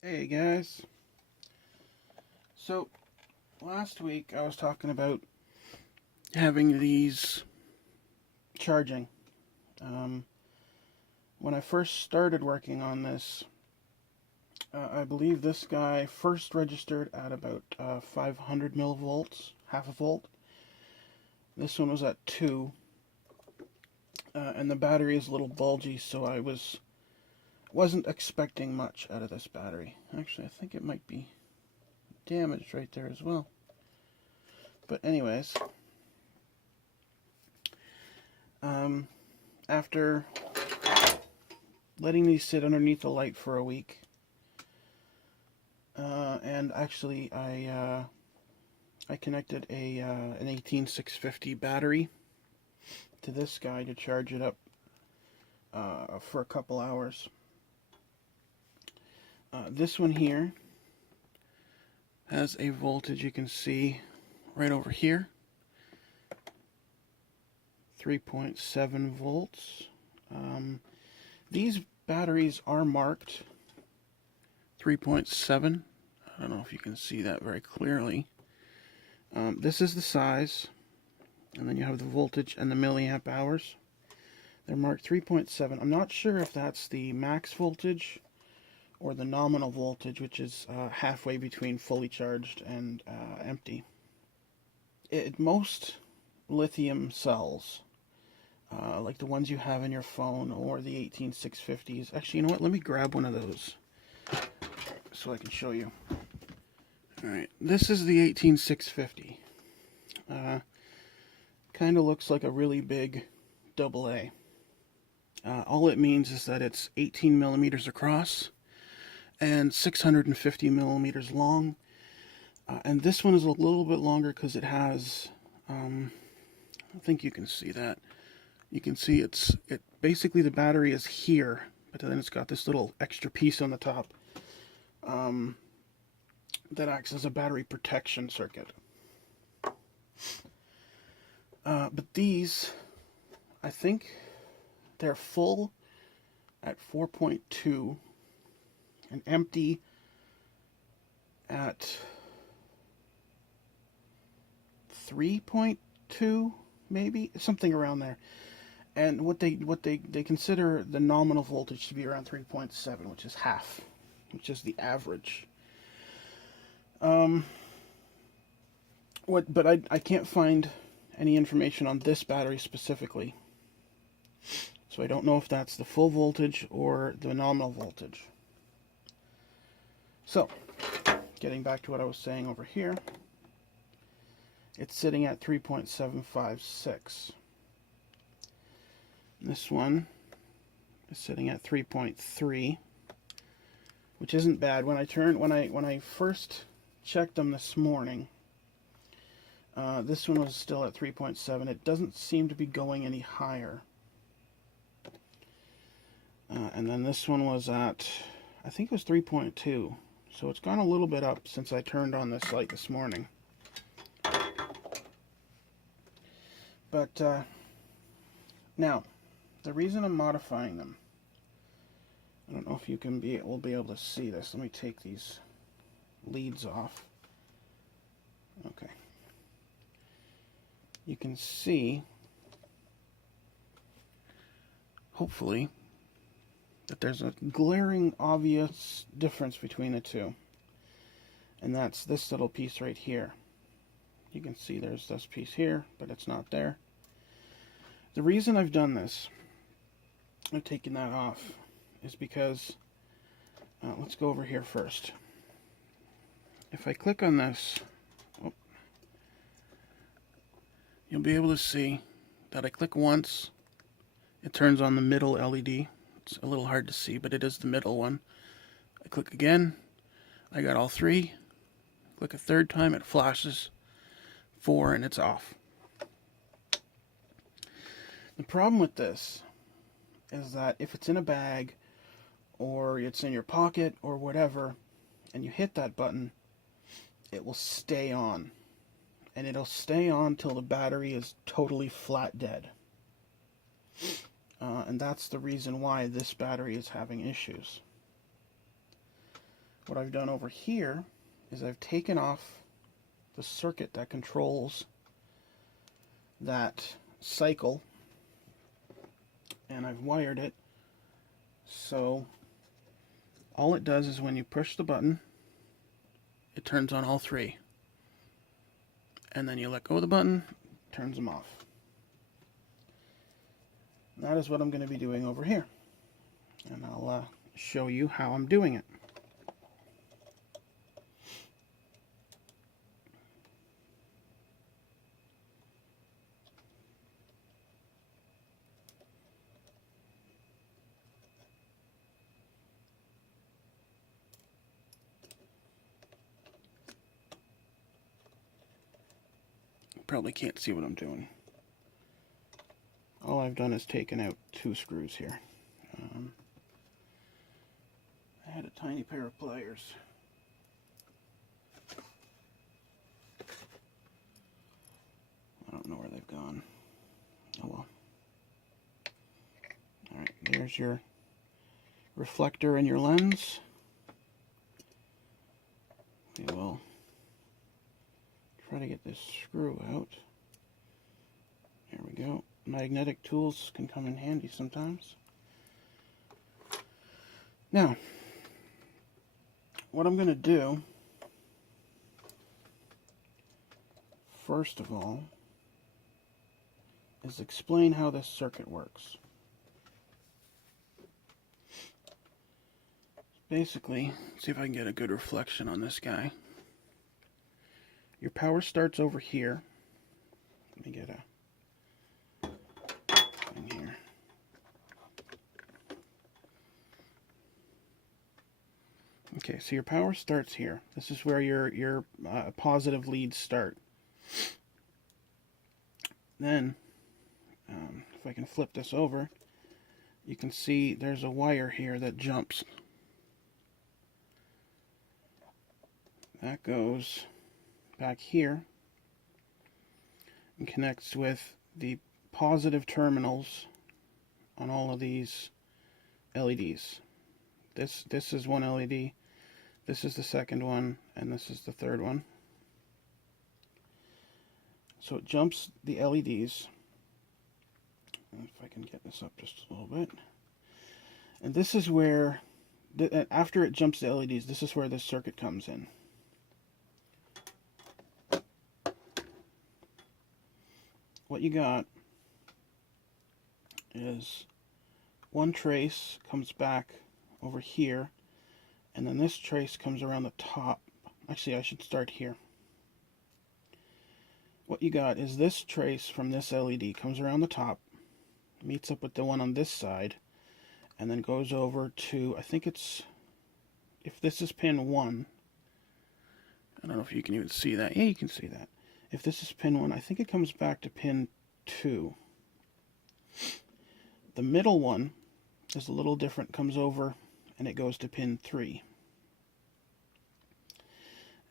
Hey guys. So last week I was talking about having these charging. Um, when I first started working on this, I believe this guy first registered at about 500 millivolts, half a volt. This one was at 2, and the battery is a little bulgy, so wasn't expecting much out of this battery. Actually, I think it might be damaged right there as well. But anyways, after letting these sit underneath the light for a week, and actually I connected an 18650 battery to this guy to charge it up for a couple hours. This one here has a voltage, you can see right over here, 3.7 volts. These batteries are marked 3.7. I don't know if you can see that very clearly. This is the size, and then you have the voltage and the milliamp hours. They're marked 3.7. I'm not sure if that's the max voltage or the nominal voltage, which is halfway between fully charged and empty. Most lithium cells, like the ones you have in your phone or the 18650s. Actually, you know what? Let me grab one of those so I can show you. Alright, this is the 18650. Kind of looks like a really big AA. All it means is that it's 18 millimeters across and 650 millimeters long. And this one is a little bit longer because it has, I think you can see that. You can see it basically the battery is here, but then it's got this little extra piece on the top that acts as a battery protection circuit. But these, I think they're full at 4.2 and empty at 3.2, maybe something around there. And what they consider the nominal voltage to be around 3.7, which is half, which is the average. But I can't find any information on this battery specifically, so I don't know if that's the full voltage or the nominal voltage. So, getting back to what I was saying over here, it's sitting at 3.756. This one is sitting at 3.3, which isn't bad. When I first checked them this morning, this one was still at 3.7. It doesn't seem to be going any higher. And then this one was at, I think it was 3.2. So it's gone a little bit up since I turned on this light this morning. But now, the reason I'm modifying them, I don't know if you will be able to see this. Let me take these leads off. Okay. You can see, hopefully, that there's a glaring, obvious difference between the two. And that's this little piece right here. You can see there's this piece here, but it's not there. The reason I've done this, I've taken that off, is because, let's go over here first. If I click on this, you'll be able to see that I click once, it turns on the middle LED. It's a little hard to see, but it is the middle one. I click again, I got all three. Click a third time, it flashes 4 and it's off. The problem with this is that if it's in a bag or it's in your pocket or whatever and you hit that button, it will stay on. And it'll stay on till the battery is totally flat dead. And that's the reason why this battery is having issues. what I've done over here is I've taken off the circuit that controls that cycle, and I've wired it so all it does is when you push the button, it turns on all three. And then you let go of the button, it turns them off. And that is what I'm going to be doing over here. And I'll show you how I'm doing it. Probably can't see what I'm doing. All I've done is taken out 2 screws here. I had a tiny pair of pliers. I don't know where they've gone. Oh well. Alright, there's your reflector in your lens. We will try to get this screw out. There we go. Magnetic tools can come in handy sometimes. Now, what I'm going to do, first of all, is explain how this circuit works. Basically, see if I can get a good reflection on this guy. Your power starts over here. Let me get a thing here. Okay, so your power starts here. This is where your positive leads start. Then, if I can flip this over, you can see there's a wire here that jumps. That goes back here and connects with the positive terminals on all of these LEDs. This is one LED, this is the second one, and this is the third one. So it jumps the LEDs. If I can get this up just a little bit. And this is where, after it jumps the LEDs, this is where this circuit comes in. What you got is one trace comes back over here, and then this trace comes around the top. Actually, I should start here. What you got is this trace from this LED comes around the top, meets up with the one on this side, and then goes over to, I think it's, if this is pin 1, I don't know if you can even see that. Yeah, you can see that. If this is pin 1, I think it comes back to pin 2. The middle one is a little different, comes over and it goes to pin 3.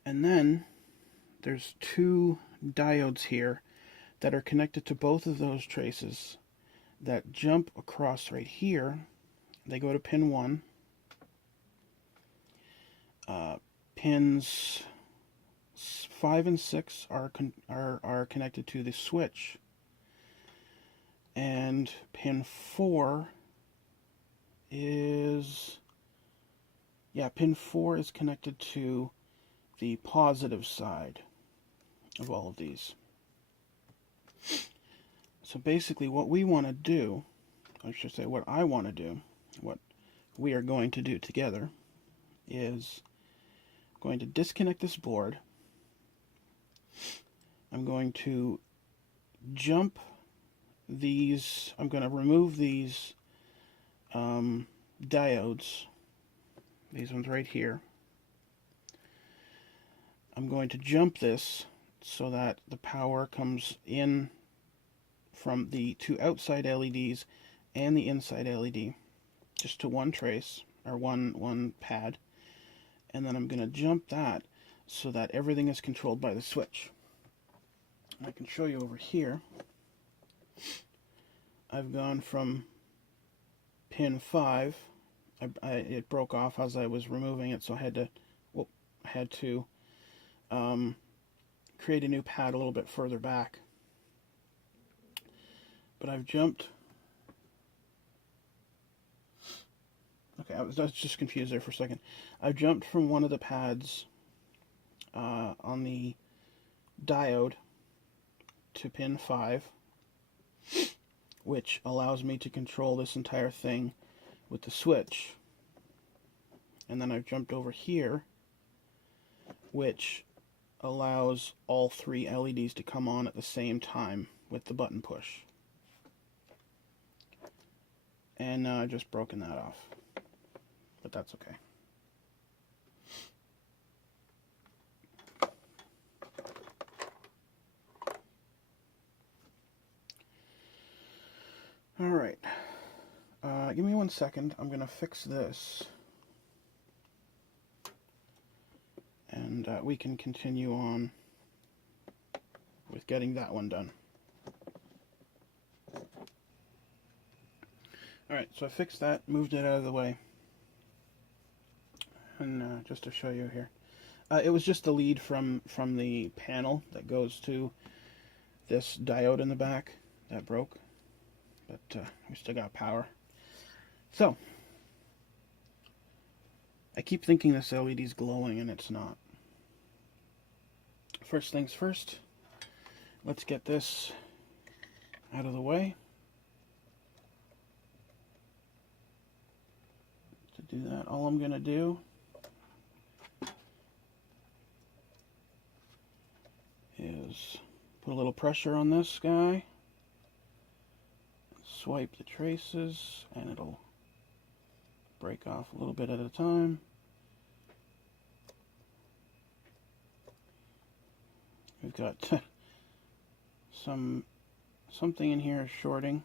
And then there's 2 diodes here that are connected to both of those traces that jump across right here. They go to pin 1. Pins 5 and 6 are connected to the switch, and pin 4 is, pin 4 is connected to the positive side of all of these. So basically what we want to do, I should say what I want to do, what we are going to do together, is going to disconnect this board. I'm going to jump these, I'm going to remove these diodes, these ones right here. I'm going to jump this so that the power comes in from the 2 outside LEDs and the inside LED, just to one trace, or one pad. And then I'm going to jump that so that everything is controlled by the switch. I can show you over here. I've gone from pin 5. It broke off as I was removing it, so I had to I had to create a new pad a little bit further back. But I've jumped. Okay, I was just confused there for a second. I've jumped from one of the pads on the diode to pin 5, which allows me to control this entire thing with the switch. And then I've jumped over here, which allows all 3 LEDs to come on at the same time with the button push. And now I've just broken that off, but that's okay. Alright, give me 1 second. I'm going to fix this, and we can continue on with getting that one done. Alright, so I fixed that, moved it out of the way, and just to show you here. It was just the lead from the panel that goes to this diode in the back that broke, but we still got power. So, I keep thinking this LED's glowing and it's not. First things first, let's get this out of the way. To do that, all I'm going to do is put a little pressure on this guy, swipe the traces, and it'll break off a little bit at a time. We've got something in here shorting.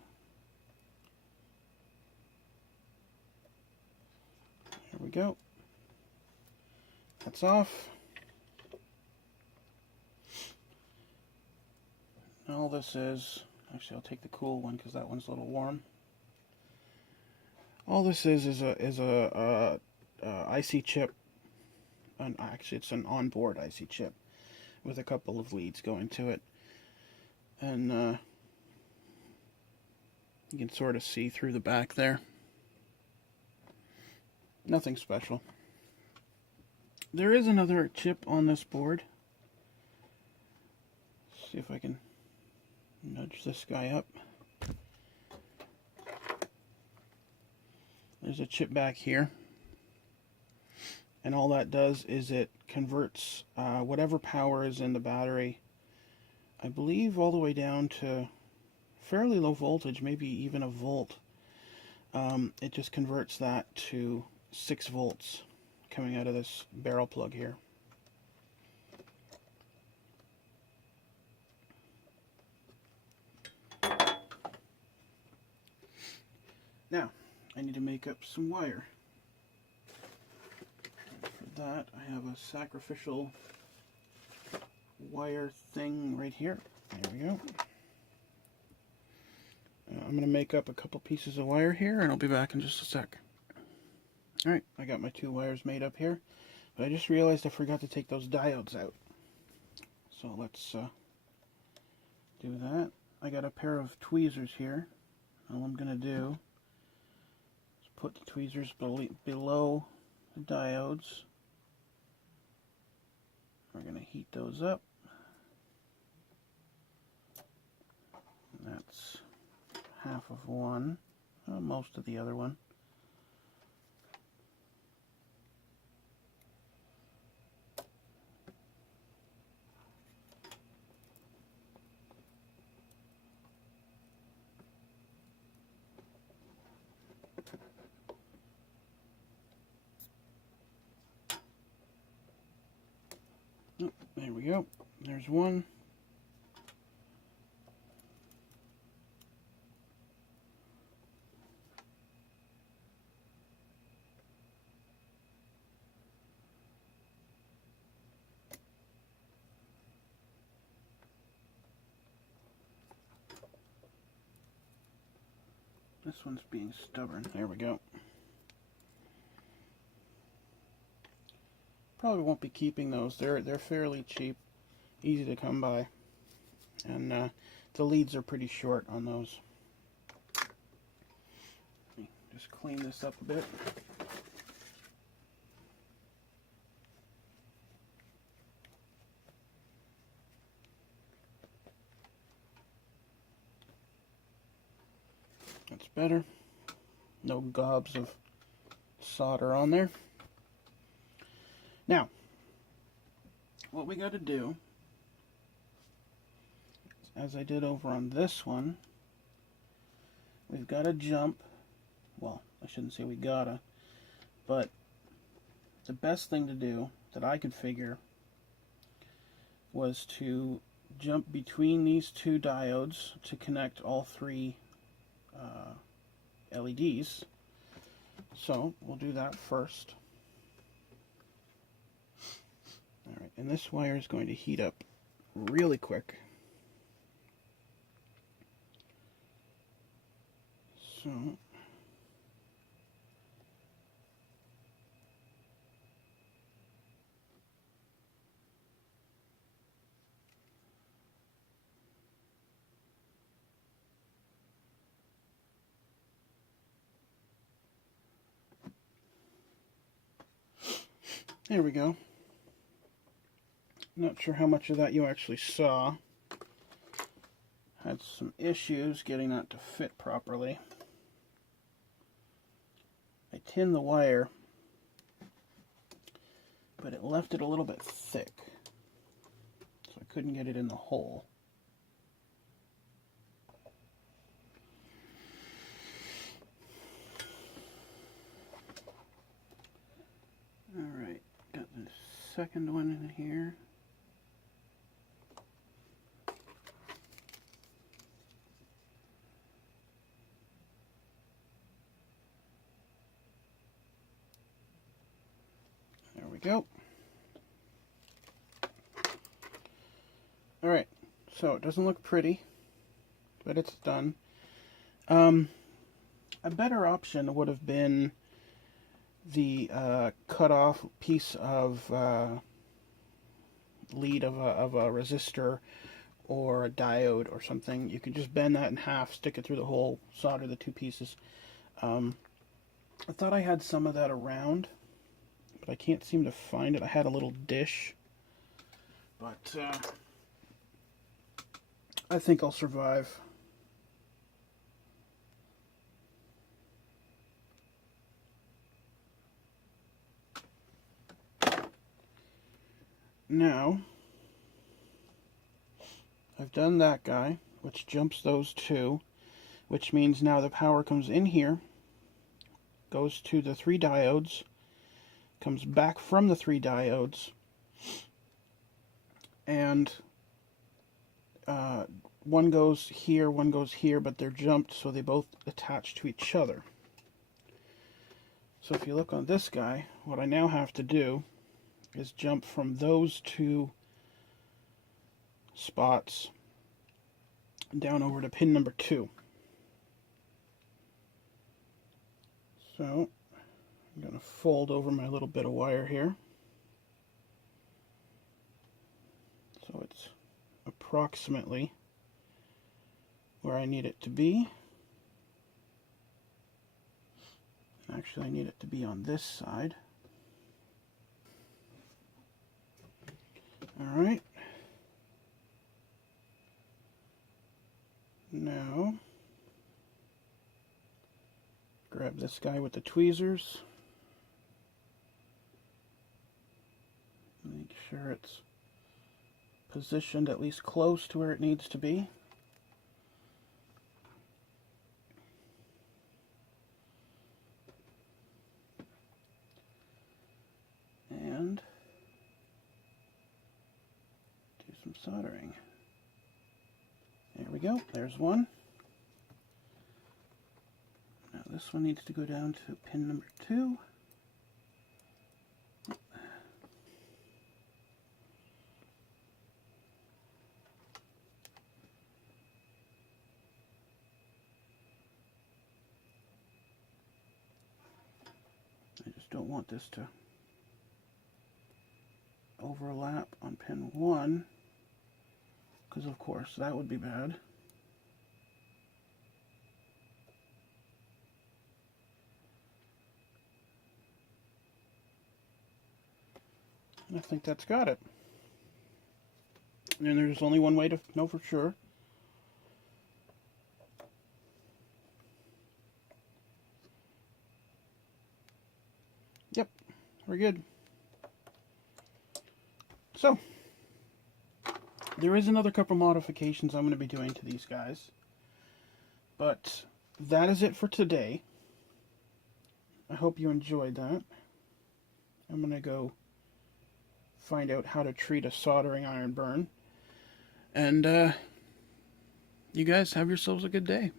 There we go. That's off. And all this is, actually I'll take the cool one because that one's a little warm. All this is a IC chip, and actually it's an onboard IC chip with a couple of leads going to it, and you can sort of see through the back there. Nothing special. There is another chip on this board. Let's see if I can nudge this guy up. There's a chip back here, and all that does is it converts whatever power is in the battery, I believe all the way down to fairly low voltage, maybe even a volt. It just converts that to 6 volts coming out of this barrel plug here. Now, I need to make up some wire. For that, I have a sacrificial wire thing right here. There we go. I'm going to make up a couple pieces of wire here, and I'll be back in just a sec. Alright, I got my 2 wires made up here, but I just realized I forgot to take those diodes out. So let's do that. I got a pair of tweezers here. All I'm going to do is put the tweezers below the diodes. We're going to heat those up. And that's half of one, most of the other one. There we go. There's one. This one's being stubborn. There we go. probably won't be keeping those. They're fairly cheap, easy to come by, and the leads are pretty short on those. Just clean this up a bit. That's better. No gobs of solder on there. Now, what we got to do, as I did over on this one, we've got to jump. Well, I shouldn't say we gotta, but the best thing to do that I could figure was to jump between these two diodes to connect all three LEDs. So we'll do that first. Alright, and this wire is going to heat up really quick. So there we go. Not sure how much of that you actually saw. Had some issues getting that to fit properly. I tinned the wire, but it left it a little bit thick, so I couldn't get it in the hole. Alright, got the second one in here. There we go. Alright, so it doesn't look pretty, but it's done. A better option would have been the cut off piece of lead of a resistor or a diode or something. You could just bend that in half, stick it through the hole, solder the two pieces. I thought I had some of that around, but I can't seem to find it. I had a little dish, but I think I'll survive. Now, I've done that guy, which jumps those two, which means now the power comes in here, goes to the three diodes, comes back from the three diodes, and one goes here, but they're jumped, so they both attach to each other. So if you look on this guy, what I now have to do is jump from those two spots down over to pin number 2. So I'm going to fold over my little bit of wire here, so it's approximately where I need it to be. Actually, I need it to be on this side. Alright. Now, grab this guy with the tweezers. Make sure it's positioned at least close to where it needs to be. And do some soldering. There we go, there's one. Now this one needs to go down to pin number 2. I just don't want this to overlap on pin 1, because of course that would be bad. I think that's got it. And there's only one way to know for sure. Yep, we're good. So, there is another couple modifications I'm going to be doing to these guys. But that is it for today. I hope you enjoyed that. I'm going to go find out how to treat a soldering iron burn. And you guys have yourselves a good day.